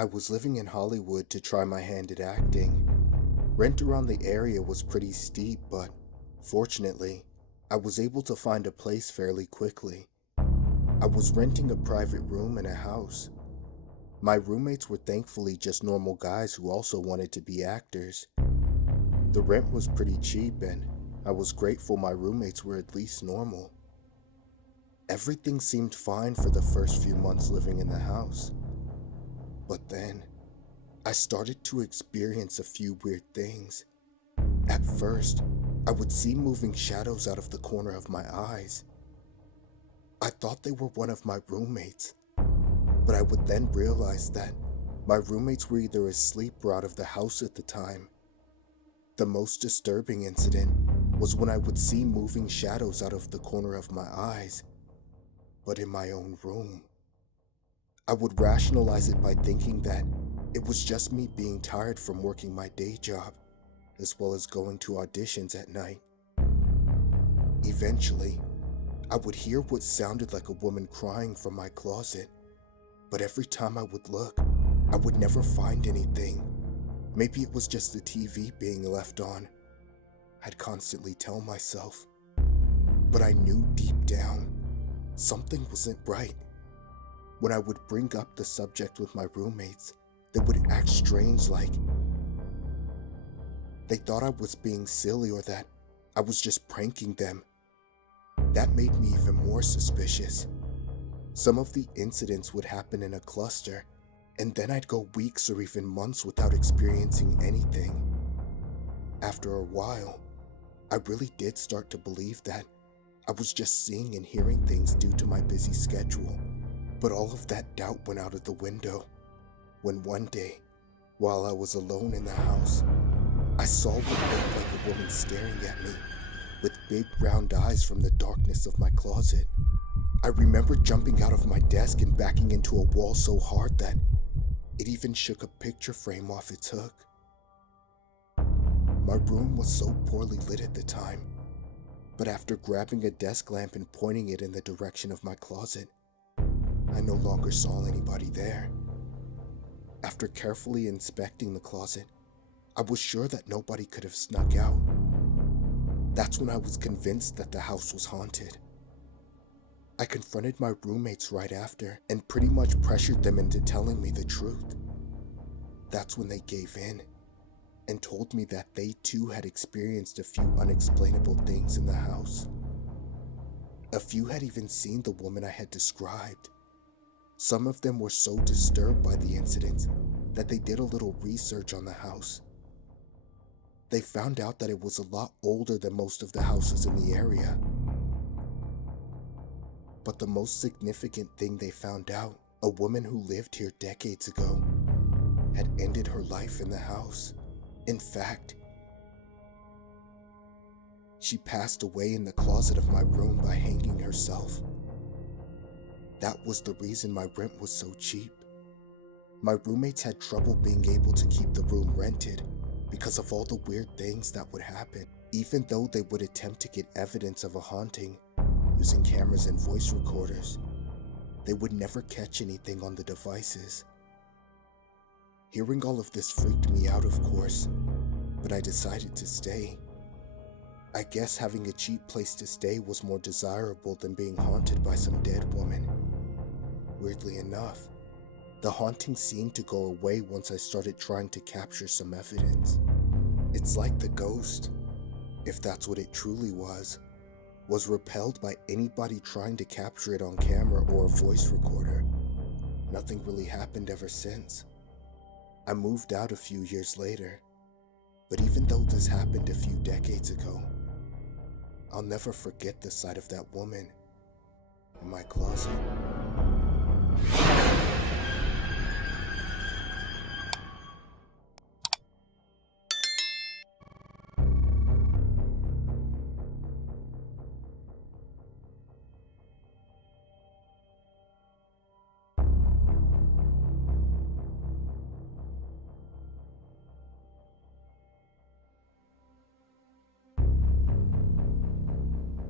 I was living in Hollywood to try my hand at acting. Rent around the area was pretty steep, but fortunately, I was able to find a place fairly quickly. I was renting a private room in a house. My roommates were thankfully just normal guys who also wanted to be actors. The rent was pretty cheap, and I was grateful my roommates were at least normal. Everything seemed fine for the first few months living in the house. But then, I started to experience a few weird things. At first, I would see moving shadows out of the corner of my eyes. I thought they were one of my roommates, but I would then realize that my roommates were either asleep or out of the house at the time. The most disturbing incident was when I would see moving shadows out of the corner of my eyes, but in my own room. I would rationalize it by thinking that it was just me being tired from working my day job, as well as going to auditions at night. Eventually, I would hear what sounded like a woman crying from my closet, but every time I would look, I would never find anything. Maybe it was just the TV being left on, I'd constantly tell myself. But I knew deep down, something wasn't right. When I would bring up the subject with my roommates, they would act strange, like they thought I was being silly or that I was just pranking them. That made me even more suspicious. Some of the incidents would happen in a cluster, and then I'd go weeks or even months without experiencing anything. After a while, I really did start to believe that I was just seeing and hearing things due to my busy schedule. But all of that doubt went out of the window when one day, while I was alone in the house, I saw what looked like a woman staring at me with big round eyes from the darkness of my closet. I remember jumping out of my desk and backing into a wall so hard that it even shook a picture frame off its hook. My room was so poorly lit at the time, but after grabbing a desk lamp and pointing it in the direction of my closet, I no longer saw anybody there. After carefully inspecting the closet, I was sure that nobody could have snuck out. That's when I was convinced that the house was haunted. I confronted my roommates right after and pretty much pressured them into telling me the truth. That's when they gave in and told me that they too had experienced a few unexplainable things in the house. A few had even seen the woman I had described. Some of them were so disturbed by the incident that they did a little research on the house. They found out that it was a lot older than most of the houses in the area. But the most significant thing they found out, a woman who lived here decades ago had ended her life in the house. In fact, she passed away in the closet of my room by hanging herself. That was the reason my rent was so cheap. My roommates had trouble being able to keep the room rented because of all the weird things that would happen. Even though they would attempt to get evidence of a haunting using cameras and voice recorders, they would never catch anything on the devices. Hearing all of this freaked me out, of course, but I decided to stay. I guess having a cheap place to stay was more desirable than being haunted by some dead woman. Weirdly enough, the haunting seemed to go away once I started trying to capture some evidence. It's like the ghost, if that's what it truly was repelled by anybody trying to capture it on camera or a voice recorder. Nothing really happened ever since. I moved out a few years later, but even though this happened a few decades ago, I'll never forget the sight of that woman in my closet.